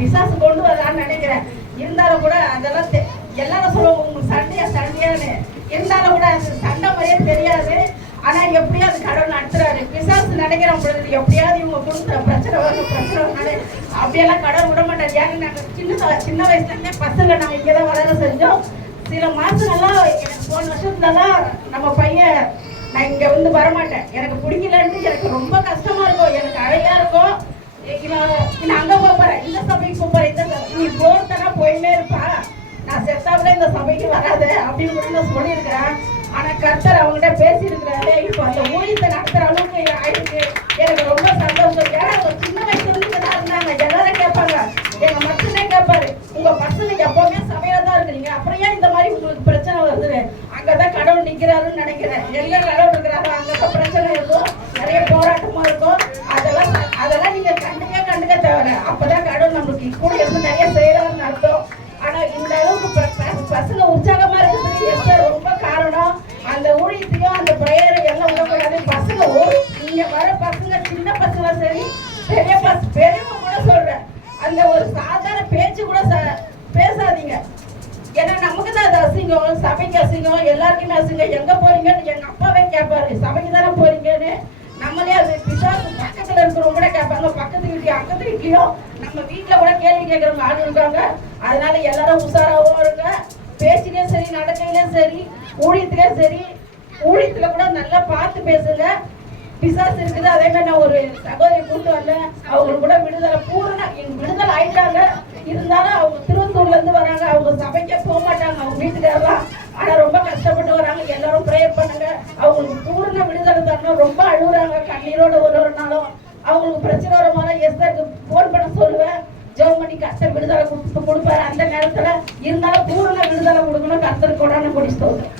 பிசாசு கொண்டு வரலான்னு நினைக்கிறேன். இருந்தாலும் கூட அதெல்லாம் எல்லாரும் சொல்லுவோம் உங்களுக்கு சண்டையான்னு. இருந்தாலும் கூட அது சண்டை மாதிரியே தெரியாது. ஆனா எப்படியும் அது கடவுள் நடத்துறாரு. பிசாசு நினைக்கிறோம் பொழுது எப்படியாவது இவங்க கொடுக்குற பிரச்சனை வந்தாலே அப்படியெல்லாம் கடவுள் விட மாட்டாரு. ஏன்னா நாங்கள் சின்ன வயசுல இருந்தே பசங்க நாங்கள் இங்கேதான் வளர செஞ்சோம். சில மாசங்கள்லாம் எனக்கு போன வருஷத்துலலாம் நம்ம பையன் நான் இங்க வந்து வரமாட்டேன், எனக்கு பிடிக்கலன்னு எனக்கு ரொம்ப கஷ்டமா இருக்கும், எனக்கு அழகா இருக்கும். நான் அங்க போறேன், இந்த சபைக்கு போறேன், இந்த நீ போறதா போயிட்டே இருப்பா, நான் செத்தாவிட இந்த சபைக்கு வராது அப்படின்னு கூட நான் சொல்லியிருக்கிறேன். ஆனா கர்த்தர் அவங்ககிட்ட பேசியிருக்கிறாரு. இப்போ அந்த ஊழியத்தை நடத்துற அளவுக்கு ஆயிருக்கு. எனக்கு ரொம்ப சந்தோஷம். ஏன்னா ஒரு சின்ன வயசுல இருந்து தான் இருந்தாங்க. எல்லாரும் கேட்பாங்க, எங்க மச்சனே கேட்பாரு, உங்க பசங்க எப்பவுமே சபையில தான் இருக்கிறீங்க, அப்புறம் ஏன் இந்த மாதிரி உங்களுக்கு பிரச்சனை வருது? அங்கதான் கடவுள் நிக்கிறாருன்னு நினைக்கிறேன். எங்க கடவுள் இருக்கிறாரோ அங்கதான் பிரச்சனை இருக்கும், நிறைய போராட்டமா இருக்கும். அதெல்லாம் நீங்க கண்டுக்க தேவை. அப்பதான் கடவுள் நம்மளுக்கு கூட இருந்து நிறைய செய்யறாருன்னு அர்த்தம். ஆனா இந்த அளவுக்கு பசங்க உற்சாகமா இருக்கிறதுக்கு எஸ்தர் ரொம்ப காரணம். அந்த ஊழியத்தையும் அந்த பிரேயரும் எல்லாம் விடக்கூடாது. பசங்க இங்க வர பசங்க சின்ன பசங்க சரி, பெரியவங்க கூட சொல்றேன், அந்த ஒரு சாதாரண பேச்சு கூட பேசாதீங்க. ஏன்னா நமக்கு தான் அது அசிங்கம், சபைக்கு அசிங்கம், எல்லாருக்குமே அசிங்கம். எங்க போறீங்கன்னு எங்க அப்பாவே கேட்பாரு, சபைக்கு தானே போறீங்கன்னு. நம்மளே அது பிசாசு பக்கத்துல இருக்கிறவங்க கூட கேட்பாங்க, பக்கத்து வீட்லயும் அக்கத்து வீட்லயும் நம்ம வீட்டுல கூட கேள்வி கேட்கறவங்க ஆள் இருக்காங்க. அதனால எல்லாரும் உஷாராவும் இருங்க. பேச்சிலையும் சரி, நடக்கையிலும் சரி, ஊழியத்திலயும் சரி, ஊழியத்துல கூட நல்லா பார்த்து பேசுங்க. பிசாசு இருக்குது. அதே மாதிரி நான் ஒரு சகோதரி கூட்டு வந்தேன், அவங்களுக்கு கூட விடுதலை ஆயிட்டாங்க. இருந்தாலும் அவங்க திருவத்தூர்ல இருந்து வராங்க, அவங்க சபைக்கே போக மாட்டாங்க அவங்க வீட்டுக்காரலாம். ஆனா ரொம்ப கஷ்டப்பட்டு வராங்க. எல்லாரும் ப்ரேயர் பண்ணுங்க, அவங்களுக்கு பூர்ண விடுதலை தரணும். ரொம்ப அழுகுறாங்க கண்ணீரோட ஒரு நாளும். அவங்களுக்கு பிரச்சனை வரமான எஸ்தருக்கு போன் பண்ண சொல்லுவேன், ஜெபம் பண்ணி கர்த்தர் விடுதலை கொடுப்பாரு அந்த நேரத்துல. இருந்தாலும் பூர்ண விடுதலை கொடுக்கணும். கர்த்தர் கொடான கொடி சொல்றேன்.